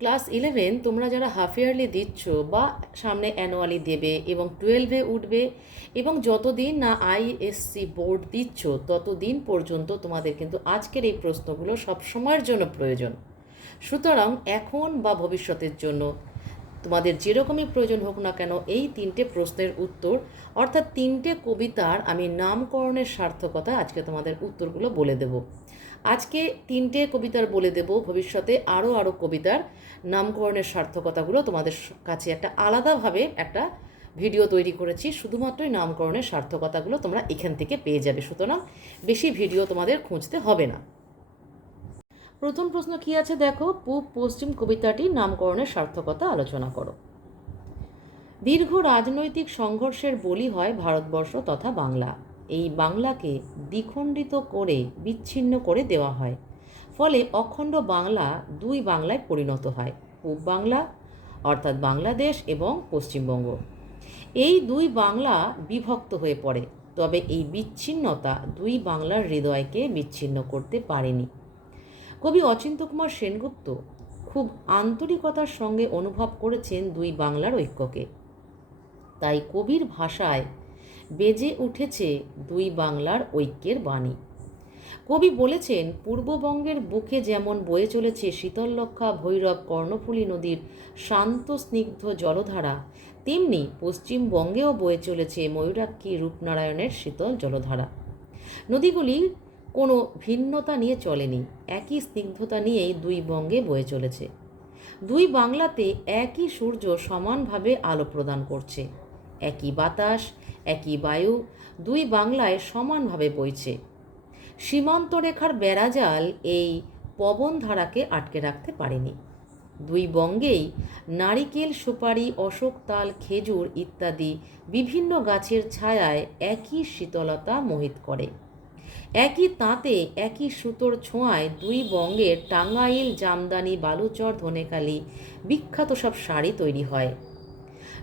Class eleven তোমরা যারা half yearly দিচ্ছ বা সামনে অ্যানুয়ালি দেবে এবং টুয়েলভে উঠবে এবং যতদিন না আইএসসি বোর্ড দিচ্ছ, ততদিন পর্যন্ত তোমাদের কিন্তু আজকের এই প্রশ্নগুলো সব সময়ের জন্য প্রয়োজন। সুতরাং এখন বা ভবিষ্যতের জন্য তোমাদের যেরকমই প্রয়োজন হোক না কেন এই তিনটে প্রশ্নের উত্তর, অর্থাৎ তিনটে কবিতার আমি নামকরণের সার্থকতা আজকে তোমাদের উত্তরগুলো বলে দেব। আজকে তিনটে কবিতার বলে দেব, ভবিষ্যতে আরও আরও কবিতার। নামকরণের সার্থকতাগুলো তোমাদের কাছে একটা আলাদাভাবে একটা ভিডিও তৈরি করেছি, শুধুমাত্রই নামকরণের সার্থকতাগুলো তোমরা এখান থেকে পেয়ে যাবে। সুতরাং বেশি ভিডিও তোমাদের খুঁজতে হবে না। প্রথম প্রশ্ন কি আছে দেখো? পূব পশ্চিম কবিতাটি নামকরণের সার্থকতা আলোচনা করো। দীর্ঘ রাজনৈতিক সংঘর্ষের বলি হয় ভারতবর্ষ তথা বাংলা। এই বাংলাকে দ্বিখণ্ডিত করে, বিচ্ছিন্ন করে দেওয়া হয়। ফলে অখণ্ড বাংলা দুই বাংলায় পরিণত হয়, পূব বাংলা, অর্থাৎ বাংলাদেশ এবং পশ্চিমবঙ্গ। এই দুই বাংলা বিভক্ত হয়ে পড়ে, তবে এই বিচ্ছিন্নতা দুই বাংলার হৃদয়কে বিচ্ছিন্ন করতে পারেনি। কবি অচিন্ত কুমার সেনগুপ্ত খুব আন্তরিকতার সঙ্গে অনুভব করেছেন দুই বাংলার ঐক্যকে। তাই কবির ভাষায় বেজে উঠেছে দুই বাংলার ঐক্যের বাণী। কবি বলেছেন, পূর্ববঙ্গের বুকে যেমন বয়ে চলেছে শীতললক্ষা ভৈরব, কর্ণফুলী নদীর শান্ত, স্নিগ্ধ জলধারা, তেমনি পশ্চিমবঙ্গেও বয়ে চলেছে ময়ূরাক্ষী রূপনারায়ণের শীতল জলধারা। নদীগুলি কোনো ভিন্নতা নিয়ে চলেনি, একই স্নিগ্ধতা নিয়েই দুই বঙ্গে বয়ে চলেছে। দুই বাংলাতে একই সূর্য সমানভাবে আলো প্রদান করছে। একই বাতাস, একই বায়ু, দুই বাংলায় সমানভাবে বইছে। সীমান্ত রেখার বেড়াজাল এই পবন ধারাকে আটকে রাখতে পারেনি। দুই বঙ্গেই নারিকেল, সুপারি, অশোক তাল, খেজুর ইত্যাদি বিভিন্ন গাছের ছায়ায় একই শীতলতা মোহিত করে। একই তাঁতে একই সুতোর ছোঁয়ায় দুই বঙ্গের টাঙ্গাইল, জামদানি, বালুচর ধনেখালি বিখ্যাত সব শাড়ি তৈরি হয়।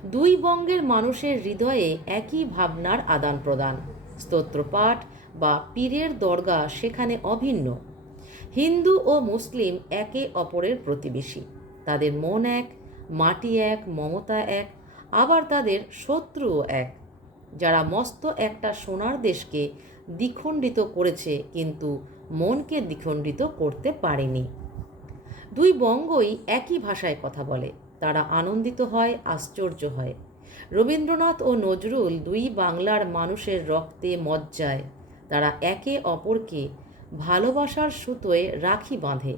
দুই বঙ্গের মানুষের হৃদয়ে একই ভাবনার আদান প্রদান। স্তোত্রপাঠ বা পীরের দরগা সেখানে অভিন্ন। হিন্দু ও মুসলিম একে অপরের প্রতিবেশী। তাদের মন এক, মাটি এক, মমতা এক, আবার তাদের শত্রুও এক। যারা মস্ত একটা সোনার দেশকে দ্বিখণ্ডিত করেছে কিন্তু মনকে দ্বিখণ্ডিত করতে পারেনি। দুই বঙ্গই একই ভাষায় কথা বলে। তারা আনন্দিত হয়, আশ্চর্য হয়। রবীন্দ্রনাথ ও নজরুল দুই বাংলার মানুষের রক্তে মজ্জায়। তারা একে অপরকে ভালোবাসার সুতোয় রাখি বাঁধে।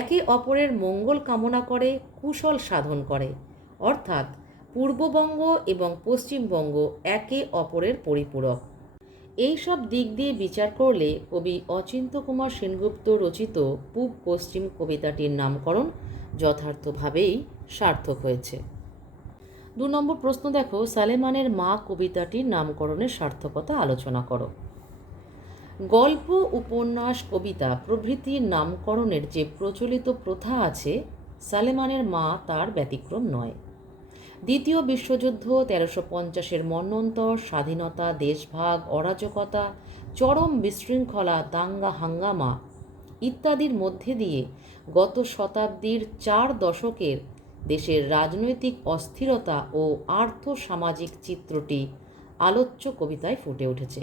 একে অপরের মঙ্গল কামনা করে, কুশল সাধন করে। অর্থাৎ পূর্ববঙ্গ এবং পশ্চিমবঙ্গ একে অপরের পরিপূরক। এই সব দিক দিয়ে বিচার করলে কবি অচিন্ত কুমার সেনগুপ্ত রচিত পূব পশ্চিম কবিতাটির নামকরণ যথার্থভাবেই সার্থক হয়েছে। দু নম্বর প্রশ্ন দেখো, সালেমানের মা কবিতাটির নামকরণের সার্থকতা আলোচনা করো। গল্প, উপন্যাস, কবিতা প্রভৃতির নামকরণের যে প্রচলিত প্রথা আছে, সালেমানের মা তার ব্যতিক্রম নয়। দ্বিতীয় বিশ্বযুদ্ধ, তেরোশো পঞ্চাশের মন্বন্তর স্বাধীনতা, দেশভাগ, অরাজকতা, চরম বিশৃঙ্খলা, দাঙ্গা, হাঙ্গামা ইত্যাদির মধ্যে দিয়ে গত শতাব্দীর চার দশকের দেশের রাজনৈতিক অস্থিরতা ও আর্থ সামাজিক চিত্রটি আলোচ্য কবিতায় ফুটে উঠেছে।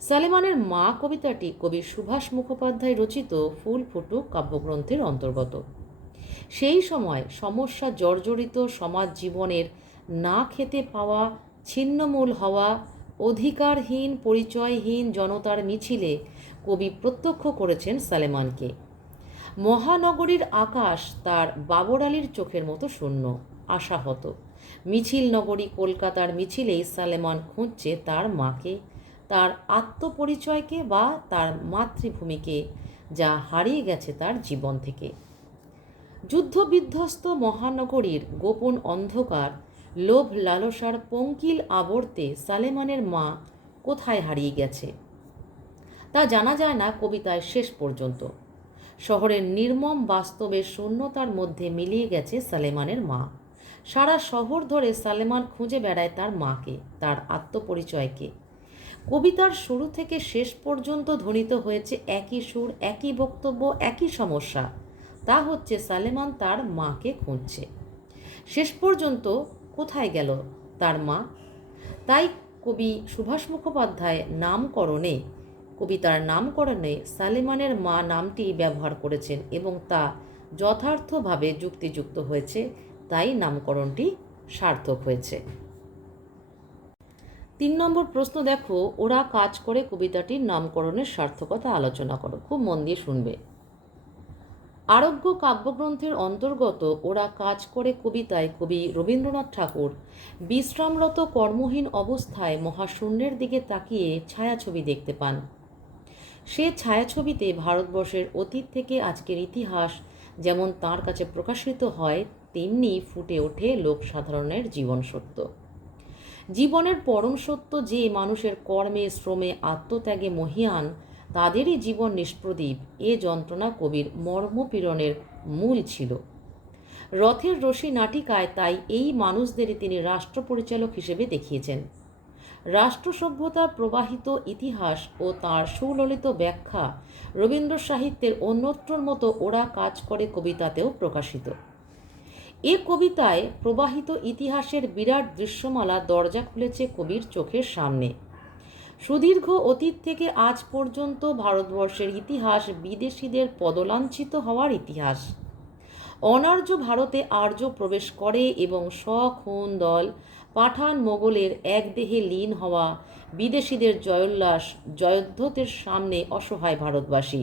সালেমানের মা কবিতাটি কবি সুভাষ মুখোপাধ্যায় রচিত ফুল ফুটুক কাব্যগ্রন্থের অন্তর্গত। সেই সময় সমস্যা জর্জরিত সমাজ জীবনের না খেতে পাওয়া, ছিন্নমূল হওয়া অধিকারহীন, পরিচয়হীন জনতার মিছিলে কবি প্রত্যক্ষ করেছেন সালেমানকে। মহানগরীর আকাশ তার বাবর চোখের মতো শূন্য, আশাহত। মিছিল নগরী কলকাতার মিছিলেই সালেমান খুঁজছে তার মাকে, তার আত্মপরিচয়কে বা তার মাতৃভূমিকে, যা হারিয়ে গেছে তার জীবন থেকে। যুদ্ধবিধ্বস্ত মহানগরীর গোপন অন্ধকার লোভ লালসার পঙ্কিল আবর্তে সালেমানের মা কোথায় হারিয়ে গেছে? তা জানা যায় না কবিতায় শেষ পর্যন্ত। শহরের নির্মম বাস্তবের শূন্যতার মধ্যে মিলিয়ে গেছে সালেমানের মা। সারা শহর ধরে সালেমান খুঁজে বেড়ায় তার মাকে, তার আত্মপরিচয়কে। কবিতার শুরু থেকে শেষ পর্যন্ত ধ্বনিত হয়েছে একই সুর, একই বক্তব্য, একই সমস্যা। তা হচ্ছে সালেমান তার মাকে খুঁজছে। শেষ পর্যন্ত কোথায় গেল তার মা? তাই কবি সুভাষ মুখোপাধ্যায় নামকরণে, কবিতার নামকরণে সালেমানের মা নামটি ব্যবহার করেছেন এবং তা যথার্থভাবে যুক্তিযুক্ত হয়েছে, তাই নামকরণটি সার্থক হয়েছে। তিন নম্বর প্রশ্ন দেখো, ওরা কাজ করে কবিতাটির নামকরণের সার্থকতা আলোচনা করো। খুব মন দিয়ে শুনবে। আরোগ্য কাব্যগ্রন্থের অন্তর্গত ওরা কাজ করে কবিতায় কবি রবীন্দ্রনাথ ঠাকুর। বিশ্রামরত কর্মহীন অবস্থায় মহাশূন্যের দিকে তাকিয়ে ছায়াছবি দেখতে পান। সে ছায়াছবিতে ভারতবর্ষের অতীত থেকে আজকের ইতিহাস যেমন তার কাছে প্রকাশিত হয়, তেমনি ফুটে ওঠে লোক সাধারণের জীবন সত্য। জীবনের পরম সত্য যে মানুষের কর্মে, শ্রমে, আত্মত্যাগে মহিয়ান তাদেরই জীবন নিষ্প্রদীপ। এ যন্ত্রণা কবির মর্মপীড়নের মূল ছিল। রথের রশি নাটিকায় তাই এই মানুষদেরই তিনি রাষ্ট্র পরিচালক হিসেবে দেখিয়েছেন। রাষ্ট্র সভ্যতার প্রবাহিত ইতিহাস ও তার সুললিত ব্যাখ্যা রবীন্দ্র সাহিত্যের অন্যত্রর মতো ওরা কাজ করে কবিতাতেও প্রকাশিত। এ কবিতায় প্রবাহিত ইতিহাসের বিরাট দৃশ্যমালা দরজা খুলেছে কবির চোখের সামনে। সুদীর্ঘ অতীত থেকে আজ পর্যন্ত ভারতবর্ষের ইতিহাস বিদেশিদের পদলাঞ্ছিত হওয়ার ইতিহাস। অনার্য ভারতে আর্য প্রবেশ করে এবং সখুন দল পাঠান মোগলের এক দেহে লীন হওয়া বিদেশিদের জয়োল্লাস জয়োদ্ধতের সামনে অসহায় ভারতবাসী।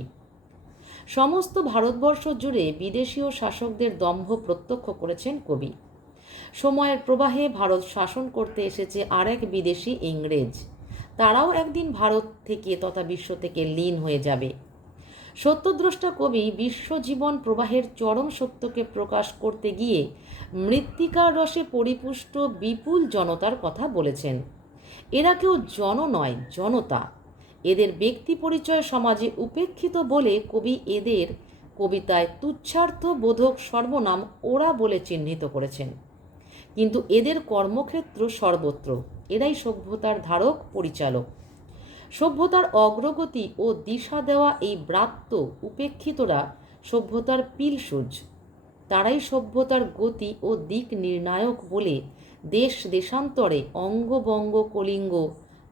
সমস্ত ভারতবর্ষ জুড়ে বিদেশীয় শাসকদের দম্ভ প্রত্যক্ষ করেছেন কবি। সময়ের প্রবাহে ভারত শাসন করতে এসেছে আরেক বিদেশি ইংরেজ। তারাও একদিন ভারত থেকে তথা বিশ্ব থেকে লীন হয়ে যাবে। সত্যদ্রষ্টা কবি বিশ্বজীবন প্রবাহের চরম সত্যকে প্রকাশ করতে গিয়ে মৃত্তিকার রসে পরিপুষ্ট বিপুল জনতার কথা বলেছেন। এরা কেউ জন নয়, জনতা। এদের ব্যক্তি পরিচয় সমাজে উপেক্ষিত বলে কবি এদের কবিতায় তুচ্ছার্থ বোধক সর্বনাম ওরা বলে চিহ্নিত করেছেন। কিন্তু এদের কর্মক্ষেত্র সর্বত্র। এরাই সভ্যতার ধারক, পরিচালক। সভ্যতার অগ্রগতি ও দিশা দেওয়া এই ব্রাত্য উপেক্ষিতরা সভ্যতার পিলসুজ। তারাই সভ্যতার গতি ও দিক নির্ণায়ক বলে দেশ দেশান্তরে অঙ্গবঙ্গ কলিঙ্গ,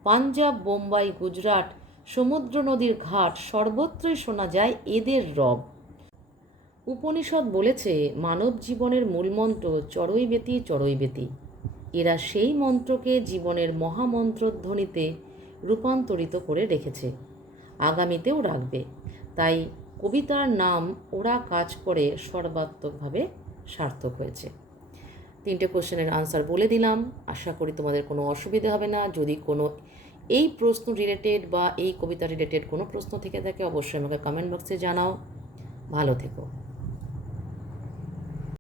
পাঞ্জাব, বোম্বাই, গুজরাট, সমুদ্র নদীর ঘাট সর্বত্রই শোনা যায় এদের রব। উপনিষদ বলেছে, মানব জীবনের মূলমন্ত্র চড়ইবেতি চড়ইবেতি। এরা সেই মন্ত্রকে জীবনের মহামন্ত্রধ্বনিতে রূপান্তরিত করে রেখেছে। আগামীতেও রাখবে। তাই কবিতার নাম ওরা কাজ করে সর্বাত্মকভাবে সার্থক হয়েছে। তিনটে কোশ্চেনের আনসার বলে দিলাম। আশা করি তোমাদের কোনো অসুবিধা হবে না। যদি কোনো এই প্রশ্ন রিলেটেড বা এই কবিতা রিলেটেড কোনো প্রশ্ন থেকে থাকে, অবশ্যই আমাকে কমেন্ট বক্সে জানাও। ভালো থেকো।